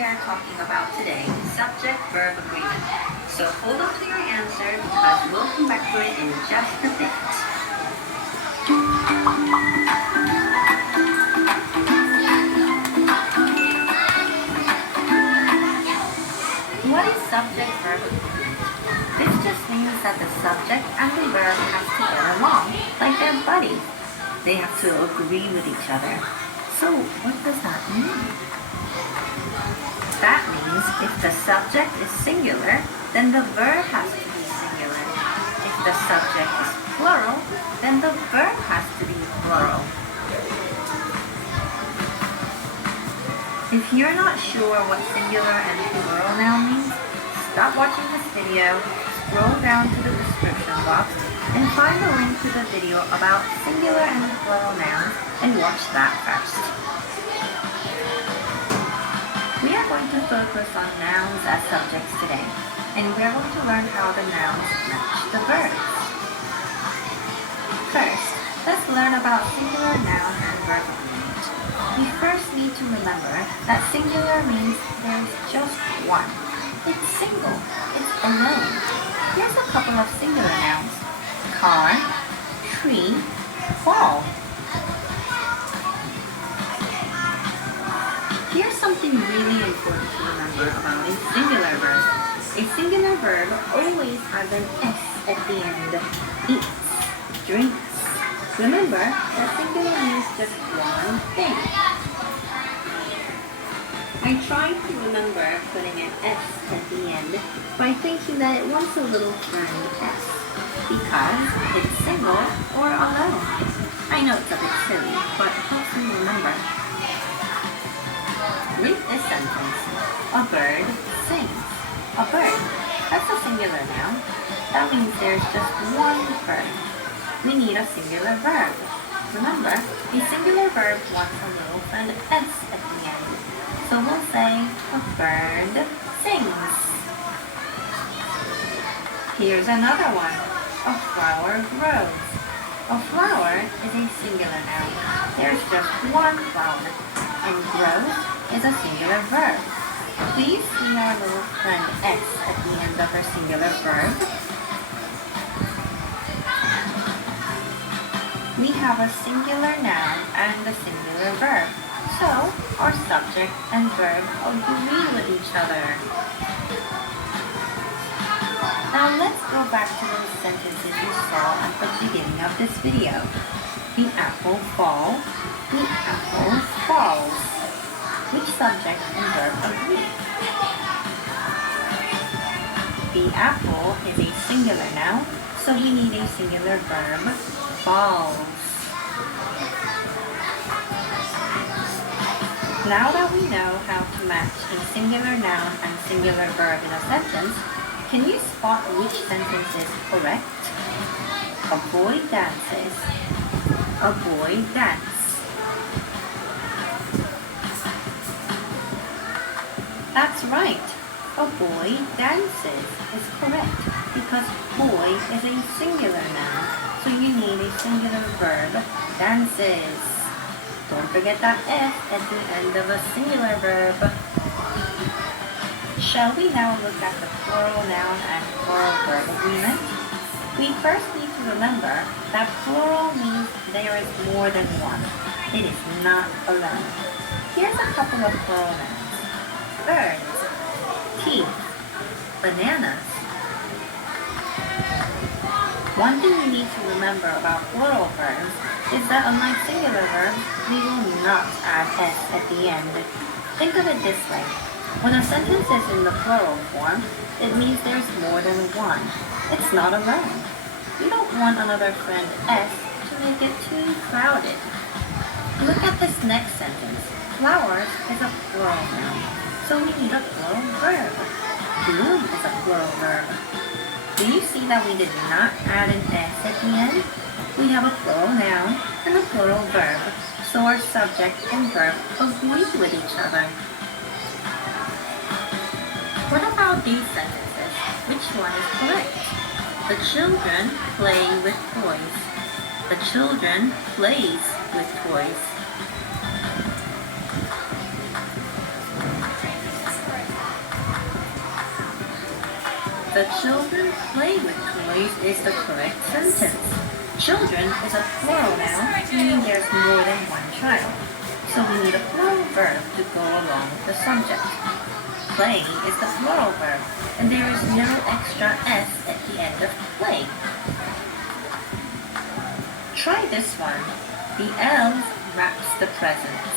we are talking about today, subject-verb agreement. So hold on to your answer because we'll come back to it in just a bit. What is subject-verb agreement? This just means that the subject and the verb has to get along, like they're buddies. They have to agree with each other. So what does that mean? That means if the subject is singular, then the verb has to be singular. If the subject is plural, then the verb has to be plural. If you're not sure what singular and plural noun means, stop watching this video, scroll down to the description box, and find the link to the video about singular and plural nouns and watch that first. We are going to focus on nouns as subjects today, and we are going to learn how the nouns match the verbs. First, let's learn about singular noun and verb agreement. We first need to remember that singular means there is just one. It's single. It's alone. Here's a couple of singular nouns. Car, tree, ball. Here's something really important to remember about a singular verb. A singular verb always has an S at the end. Eats, drinks. Remember that singular means just one thing. I tried to remember putting an S at the end by thinking that it wants a little friend S because it's single or alone. I know it's a bit silly, but it helps me remember. Read this sentence. A bird sings. A bird. That's a singular noun. That means there's just one bird. We need a singular verb. Remember, a singular verb wants a little friend S at the end. So we'll say, a bird sings. Here's another one. A flower grows. A flower is a singular noun. There's just one flower. And grows is a singular verb. Do you see our little friend S at the end of our singular verb? We have a singular noun and a singular verb. So, our subject and verb agree with each other. Now let's go back to those sentences you saw at the beginning of this video. The apple fall. The apple falls. Which subject and verb agree? The apple is a singular noun, so we need a singular verb, falls. Now that we know how to match a singular noun and singular verb in a sentence, can you spot which sentence is correct? A boy dances. A boy dances. That's right. A boy dances is correct because boy is a singular noun, so you need a singular verb, dances. Don't forget that S at the end of a singular verb. Shall we now look at the plural noun and plural verb agreement? We first need to remember that plural means there is more than one. It is not alone. Here's a couple of plural nouns. Birds, teeth, bananas. One thing we need to remember about plural verbs is that unlike singular verbs, we will not add S at the end. Think of it this way. When a sentence is in the plural form, it means there's more than one. It's not alone. We don't want another friend S to make it too crowded. Look at this next sentence. Flowers is a plural noun. So we need a plural verb. Bloom is a plural verb. Do you see that we did not add an S at the end? We have a plural noun and a plural verb, so our subject and verb agree with each other. What about these sentences? Which one is correct? The children play with toys. The children plays with toys. The children play with toys is the correct sentence. Children is a plural noun, meaning there's more than one child. So we need a plural verb to go along with the subject. Play is the plural verb, and there is no extra S at the end of play. Try this one. The elves wraps the presents.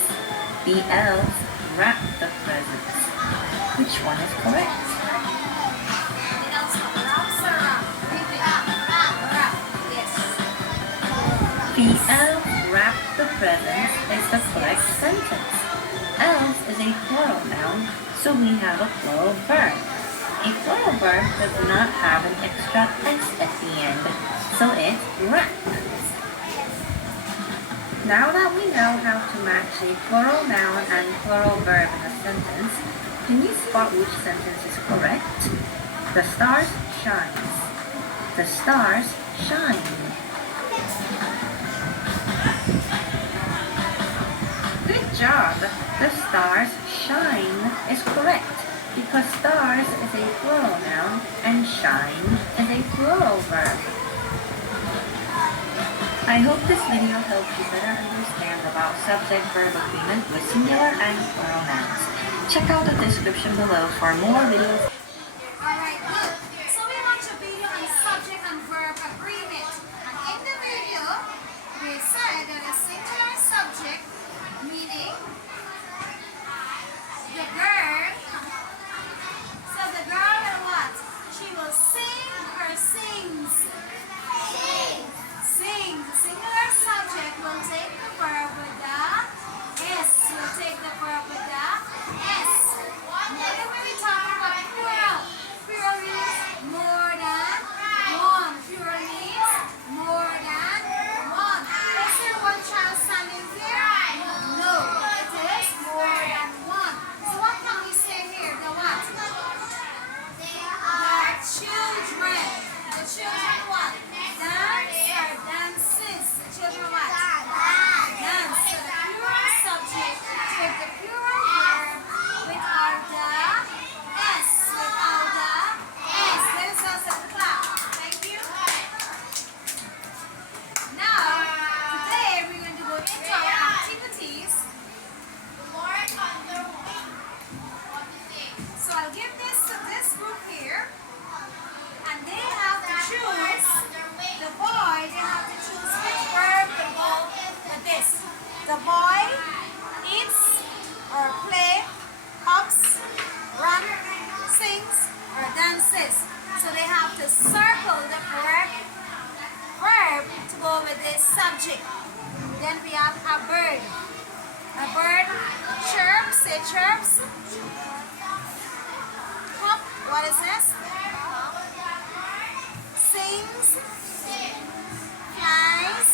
The elves wrap the presents. Which one is correct? The elves wrap the presents is the correct sentence. Elves is a plural noun, so we have a plural verb. A plural verb does not have an extra S at the end, so it's wrap. Now that we know how to match a plural noun and plural verb in a sentence, can you spot which sentence is correct? The stars shines. The stars shine. Good job! The stars shine is correct because stars is a plural noun and shine is a plural verb. I hope this video helped you better understand about subject-verb agreement with singular and plural nouns. Check out the description below for more videos. Alright, good. So we watched a video on subject and verb agreement. And in the video, we said that a singular subject, meaning the girl. So the girl will what? She will sing or sings. Sing. The singular subject will take the verb with the S. Will take the verb with the S. Then when we talk about plural, plural means more than one. Plural means more than one. Is there one child standing here? No, it is more than one. So what can we say here? The what? The children. The children what? Dance or dances. The children what? Dance. So the plural subject take the plural verb without the S. Without the S. Let us all set the clap. Thank you. Now, today we're going to go into our activities. So I'll give this to this group here, and they have to choose. The boy, they have to choose which verb to go with this. The boy eats or play, hops, run, sings, or dances. So they have to circle the correct verb to go with this subject. Then we have a bird. A bird chirps, say chirps. Hop, what is this? Sings, flies,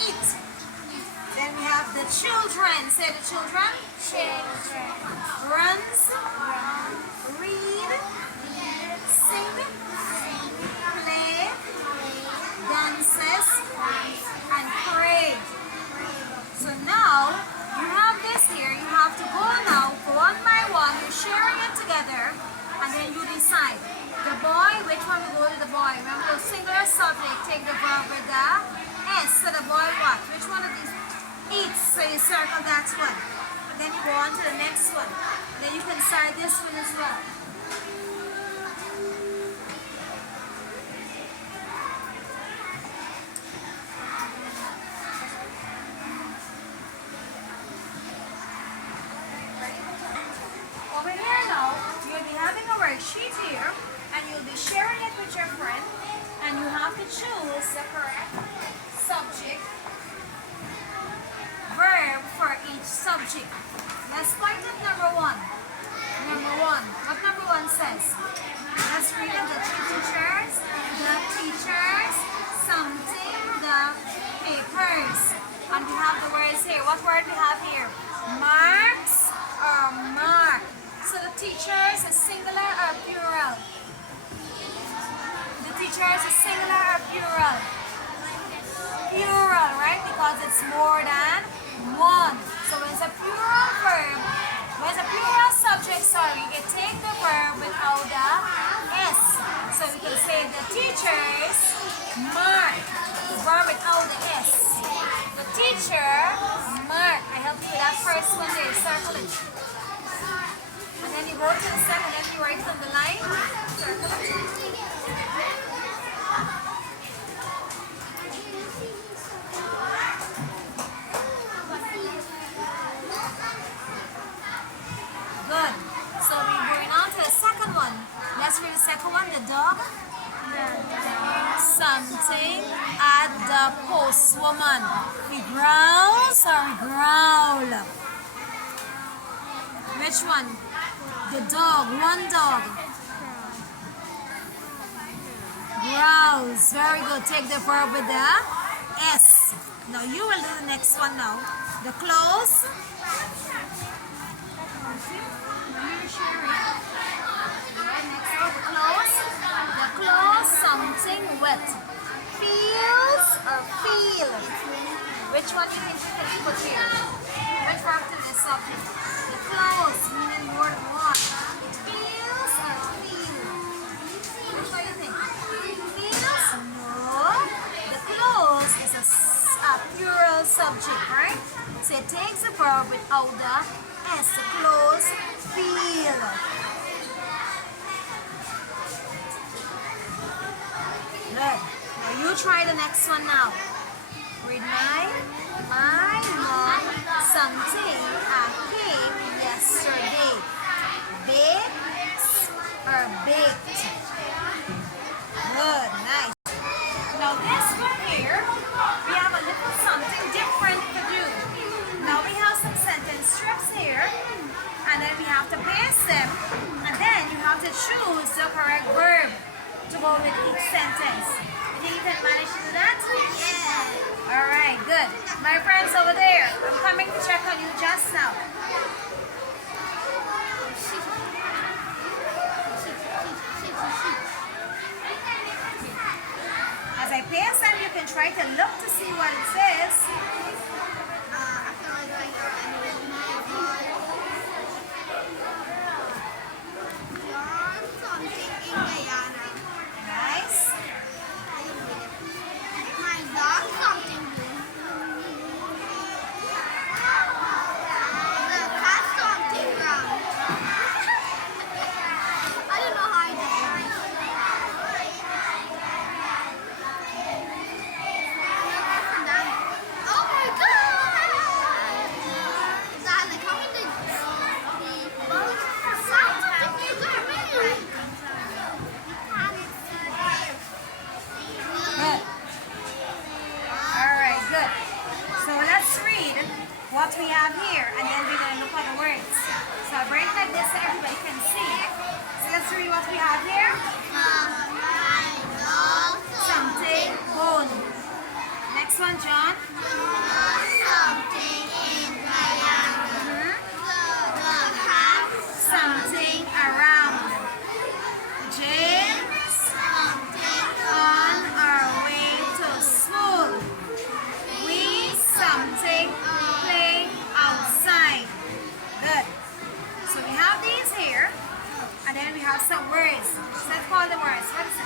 eat. Then we have the children. Say the children. Runs, read, sing, play, dances, and pray. So now you have this here. You have to go now one by one. You're sharing it together, and then you decide. The boy, which one will go to the boy? Remember the singular subject, take the verb with the S. So the boy what? Which one of these eats? So you circle that one. And then you go on to the next one. Then you can start this one as well. Over here now, you'll be having a worksheet here, and you'll be sharing it with your friend, and you have to choose the correct subject, verb for each subject. Let's start at number one. Number one. What number one says? Let's read it. The teachers, something, the papers. And we have the words here. What word we have here? Marks or mark. So the teachers is singular or plural? The teachers is singular or plural? Plural, right? Because it's more than one. So when it's a plural verb, when it's a plural subject, sorry, it takes the verb without the S. So we can say the teachers mark. The verb without the S. The teacher mark. I help you with that first one there. Circle it. And then you go to the second and you write it on the line. Circle it. Good. So we're going on to the second one. Let's read the second one. The dog. Something at the postwoman. He growls or he growl? Which one? The dog. One dog. Growls. Very good. Take the verb with the S. Now you will do the next one now. The clothes. The clothes, something wet. Feels or feel? Which one do you think you can put here? Which verb to the subject? The clothes, meaning more than one. It feels or feel? Which one do you think? Feels? No. The clothes is a plural subject, right? So it takes the verb without the S. The clothes feel. Good. Now you try the next one now. Read my mom something I came yesterday. Baked or baked? Good, nice. Now this one here, we have a little something different to do. Now we have some sentence strips here, and then we have to paste them, and then you have to choose the correct verb to go with each sentence. You think you can manage to do that? Yeah. Alright, good. My friends over there, I'm coming to check on you just now. As I paste them, you can try to look to see what it says. Nice. My dog something blue. The cat something brown. I don't know how I did it. Oh my god! Darling, how many Good. Alright, good. So let's read what we have here, and then we're going to look at the words. So I'll break like this so everybody can see. So let's read what we have here. Something, bone. Next one, John. Something around. James, on our way to school. We something play outside. Good. So we have these here, and then we have some words. So let's call the words. What is